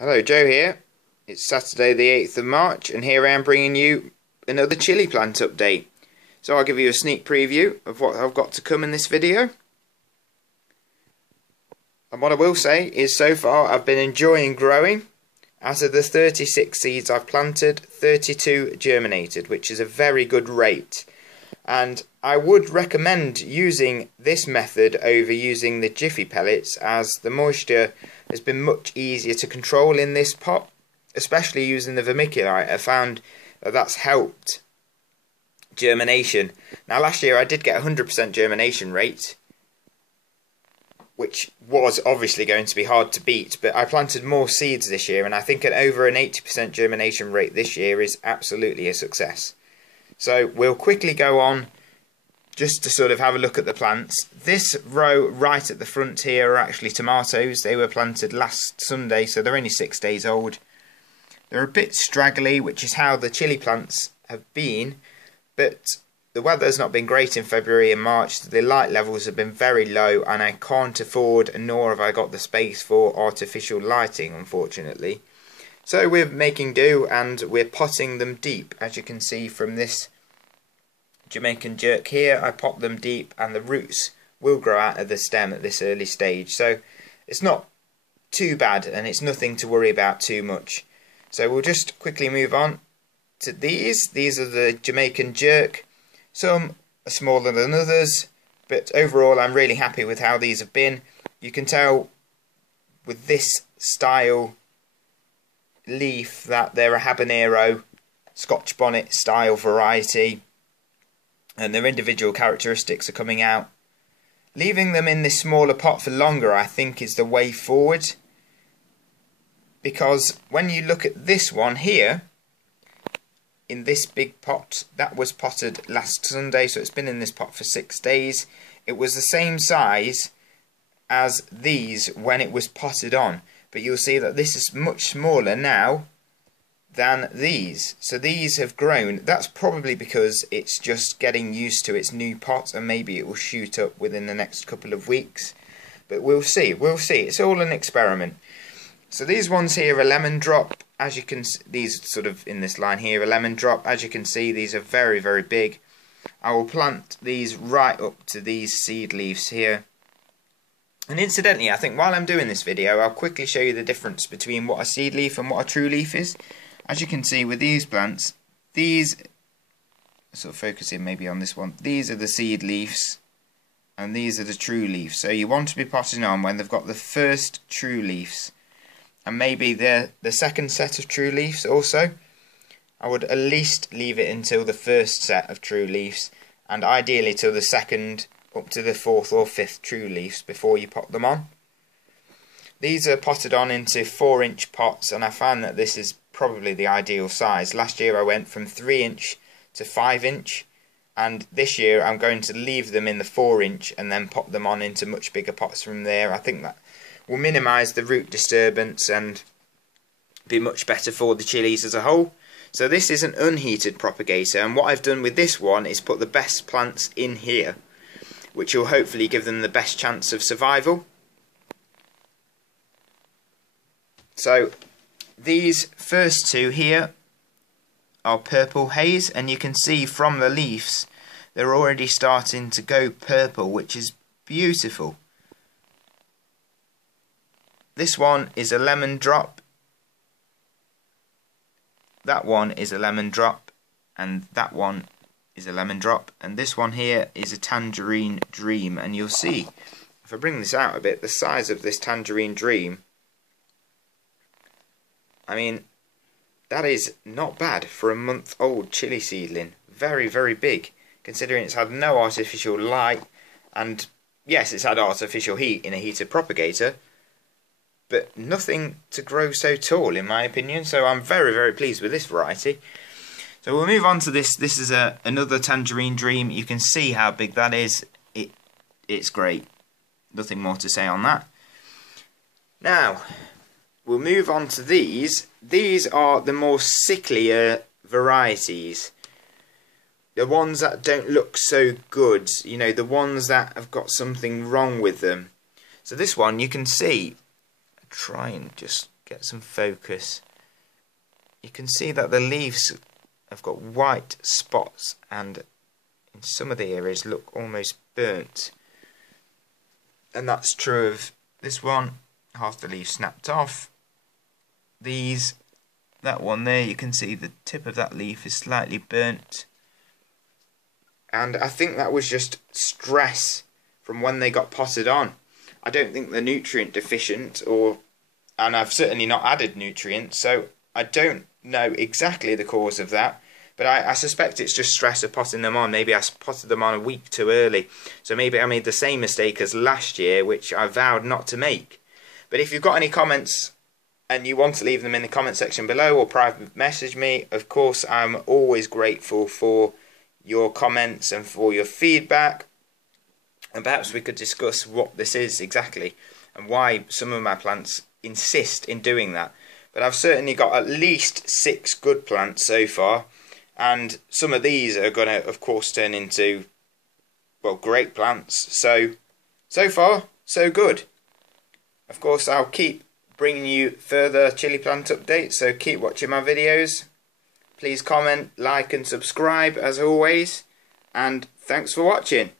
Hello, Joe here. It's Saturday the 8th of March and here I am bringing you another chili plant update. So I'll give you a sneak preview of what I've got to come in this video. And what I will say is so far I've been enjoying growing. Out of the 36 seeds I've planted, 32 germinated, which is a very good rate. And I would recommend using this method over using the Jiffy pellets, as the moisture has been much easier to control in this pot, especially using the vermiculite. I found that that's helped germination. Now last year I did get 100% germination rate, which was obviously going to be hard to beat, but I planted more seeds this year and I think over an 80% germination rate this year is absolutely a success. So we'll quickly go on just to sort of have a look at the plants. This row right at the front here are actually tomatoes. They were planted last Sunday, so they're only 6 days old. They're a bit straggly, which is how the chili plants have been, but the weather's not been great in February and March. The light levels have been very low and I can't afford, nor have I got the space for artificial lighting, unfortunately. So we're making do and we're potting them deep, as you can see from this Jamaican jerk here. I pot them deep and the roots will grow out of the stem at this early stage. So it's not too bad and it's nothing to worry about too much. So we'll just quickly move on to these. These are the Jamaican jerk. Some are smaller than others, but overall I'm really happy with how these have been. You can tell with this style leaf that they're a habanero, Scotch bonnet style variety, and their individual characteristics are coming out. Leaving them in this smaller pot for longer I think is the way forward, because when you look at this one here, in this big pot, that was potted last Sunday, so it's been in this pot for 6 days. It was the same size as these when it was potted on, but you'll see that this is much smaller now than these. So these have grown. That's probably because it's just getting used to its new pot and maybe it will shoot up within the next couple of weeks. But we'll see, it's all an experiment. So these ones here are lemon drop. As you can see, these sort of in this line here are lemon drop. As you can see, these are very, very big. I will plant these right up to these seed leaves here. And incidentally, I think while I'm doing this video, I'll quickly show you the difference between what a seed leaf and what a true leaf is. As you can see with these plants, these, sort of focusing maybe on this one, these are the seed leaves and these are the true leaves. So you want to be potting on when they've got the first true leaves. And maybe the second set of true leaves also. I would at least leave it until the first set of true leaves, and ideally till the second up to the fourth or fifth true leaves before you pot them on. These are potted on into 4-inch pots, and I found that this is probably the ideal size. Last year I went from 3-inch to 5-inch, and this year I'm going to leave them in the 4-inch and then pot them on into much bigger pots from there. I think that will minimise the root disturbance and be much better for the chilies as a whole. So this is an unheated propagator, and what I've done with this one is put the best plants in here, which will hopefully give them the best chance of survival. So these first two here are purple haze, and you can see from the leaves they're already starting to go purple, which is beautiful. This one is a lemon drop, that one is a lemon drop, and that one is a lemon drop, and this one here is a tangerine dream. And you'll see, if I bring this out a bit, the size of this tangerine dream, I mean, that is not bad for a month-old chili seedling. Very, very big, considering it's had no artificial light, and yes, it's had artificial heat in a heated propagator, but nothing to grow so tall in my opinion. So I'm very, very pleased with this variety. So we'll move on to this. This is another tangerine dream. You can see how big that is. It's great. Nothing more to say on that. Now we'll move on to these. These are the more sicklier varieties. The ones that don't look so good. You know, the ones that have got something wrong with them. So this one you can see, try and just get some focus, you can see that the leaves have got white spots and in some of the areas look almost burnt. And that's true of this one, half the leaf snapped off. That one there, you can see the tip of that leaf is slightly burnt. And I think that was just stress from when they got potted on. I don't think they're nutrient deficient, and I've certainly not added nutrients, so I don't know exactly the cause of that. But I suspect it's just stress of potting them on. Maybe I potted them on a week too early. So maybe I made the same mistake as last year, which I vowed not to make. But if you've got any comments and you want to leave them in the comment section below or private message me, of course I'm always grateful for your comments and for your feedback. And perhaps we could discuss what this is exactly and why some of my plants insist in doing that. But I've certainly got at least 6 good plants so far. And some of these are going to, of course, turn into, well, great plants. So far, so good. Of course, I'll keep bringing you further chilli plant updates, so keep watching my videos. Please comment, like and subscribe as always. And thanks for watching.